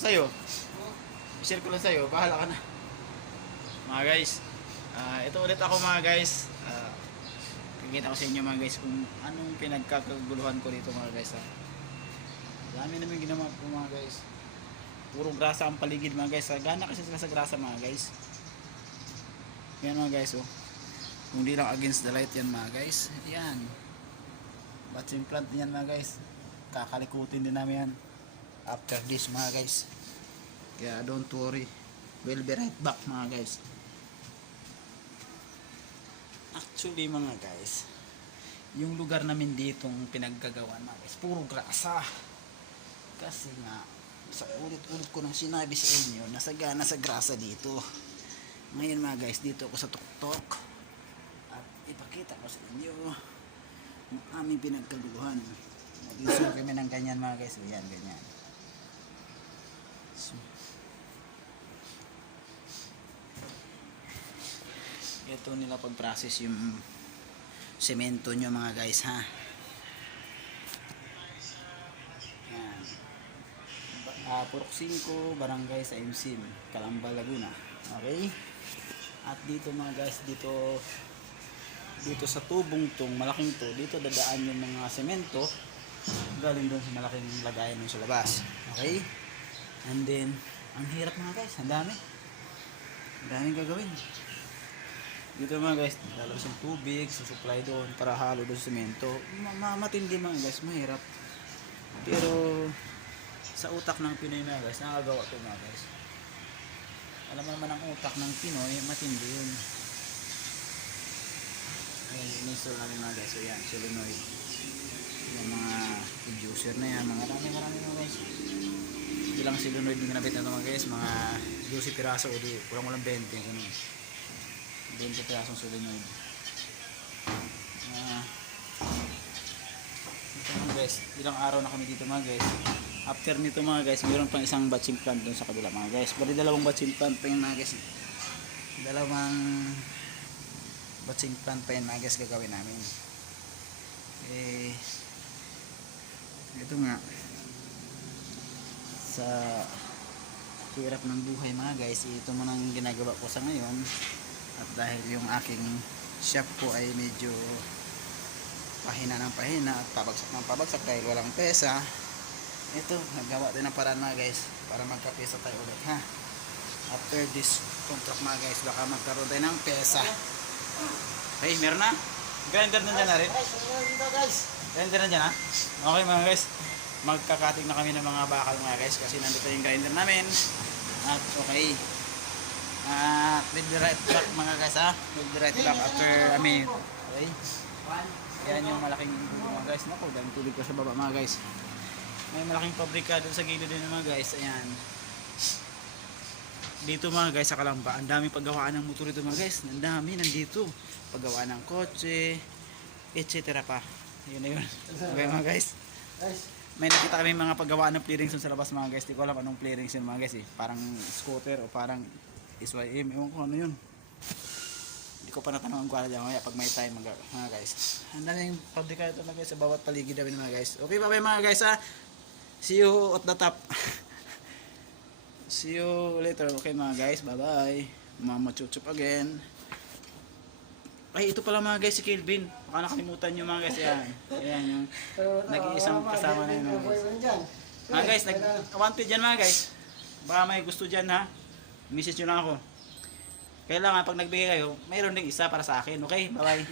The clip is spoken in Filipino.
sa'yo. I-share ko lang sa'yo. Bahala ka na. Mga guys. Ito ulit ako mga guys. Kikita ko sa inyo mga guys kung anong pinagkakaguluhan ko dito mga guys. Dami namin ginawa po mga guys. Puro grasa ang paligid mga guys. Gana kasi sila sa grasa mga guys. Yan mga guys oh. Kung di lang against the light yan mga guys. Yan. Batching plant yan mga guys. Kakalikutin din namin yan. After this mga guys. Kaya don't worry. We'll be right back mga guys. Actually mga guys, yung lugar namin ditong pinaggagawan mga guys, puro grasa. Kasi nga, sa ulit-ulit ko nang sinabi sa inyo, nasagana sa grasa dito. Ngayon mga guys, dito ako sa tuktok. At ipakita ko sa inyo yung aming pinagkaguluhan. Mag-isip kami ng ganyan mga guys. Yan, ganyan. So, ito nila pag-process yung semento nyo mga guys ha. Yan. Purok 5, barangay sa MSIM, Calamba, Laguna. Okay? At dito mga guys, dito sa tubong tong malaking to, dito dadaan yung mga semento galing doon sa malaking lagayan nyo sa labas. Okay? And then, ang hirap mga guys, ang daming gagawin. Dito mga guys, lalabas yung tubig, susupply doon para halo doon sa semento. Matindi mga guys, mahirap. Pero sa utak ng Pinoy mga guys, nakagawa ito mga guys. Alam mo naman ang utak ng Pinoy, matindi yun. Ayan, in-install namin mga guys. So yan, solenoid. Yung mga inducer na yan, mga marami mga guys. Ilang solenoid yung ginabit na ito mga guys, mga 12 piraso o di, kulang 20. Ganun. 20 pirasong solenoid. Ito mga guys, ilang araw na kami dito mga guys. After nito mga guys, mayroon pang isang batching plant doon sa kabila mga guys. Bali dalawang batching plant pa yun mga guys. Dalawang batching plant pa yun mga guys gagawin namin. Ito nga, sa hirap ng buhay mga guys, ito muna ang ginagawa ko sa ngayon. At dahil yung aking shop ko ay medyo pahina ng pahina at pabagsak ng pabagsak dahil walang pesa, ito, naggawa din ng paraan mga guys para magkapesa tayo ulit ha. After this contract mga guys, baka magkaroon tayo ng pesa. Okay, meron na? Grinder na dyan na rin? Grinder na dyan ha? Okay mga guys, magkakating na kami ng mga bakal mga guys kasi nandito yung grinder namin. At okay, we'll be right back mga guys ha. We'll be right back after a minute. Okay, yan yung malaking mga guys. Naku, dahil tulog ko sa baba mga guys. May malaking pabrika doon sa gilid din mga guys. Ayan, dito mga guys sa Calamba, ang daming paggawaan ng motor dito mga guys. Ang dami nandito, paggawaan ng kotse etc pa. Yun na yun. Okay mga guys, may nakita kami mga paggawaan ng clearings sa labas mga guys. Di ko alam anong clearings yun mga guys eh. Parang scooter o parang SYM, ewan ko ano yun. Hindi ko pa natanong ang kwala dyan kaya pag may time mga guys. Ang daming pabrika ito mga guys sa bawat paligid namin mga guys. Okay, bye bye mga guys ha. See you at the top. See you later. Okay mga guys, bye bye. Mama chuchup again. Ay, ito pala mga guys si Kelvin. Baka nakalimutan nyo mga guys. Ayan yung nag-iisang kasama na yun mga guys. Mga guys, nag-wanted dyan mga guys. Baka may gusto dyan ha. Message nyo lang ako. Kailangan pag nagbigay kayo, mayroon ding isa para sa akin. Okay, bye bye.